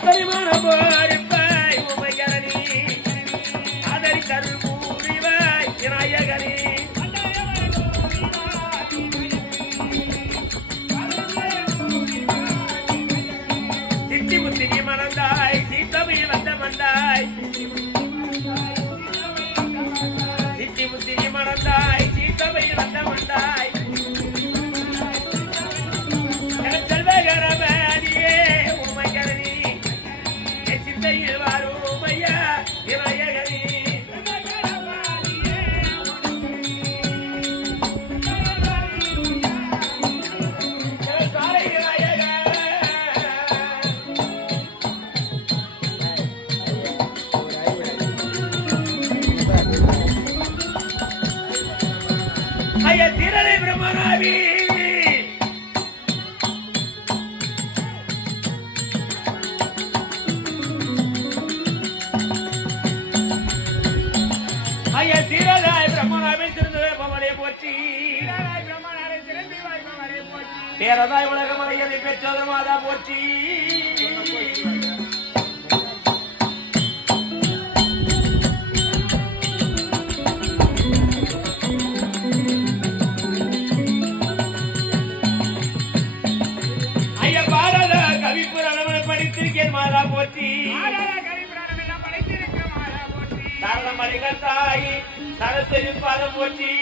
அத்தனைமான போரிப்பாய் உமையரணி அதரி தருபூரிவாய் விநாயகனே மணந்தாய் வந்த மந்தாய் ஐய திரளை பிரம்மனாவி ஐய திரளாய் பிரம்மனாவி திருந்தவே பவனே போற்றி. பேரதாய் உலகமலையதை பெற்றது மாதா போற்றி. மாதா போற்றி. சரணமளிகள் தாய் சரஸ்வதி பாதம் போற்றி.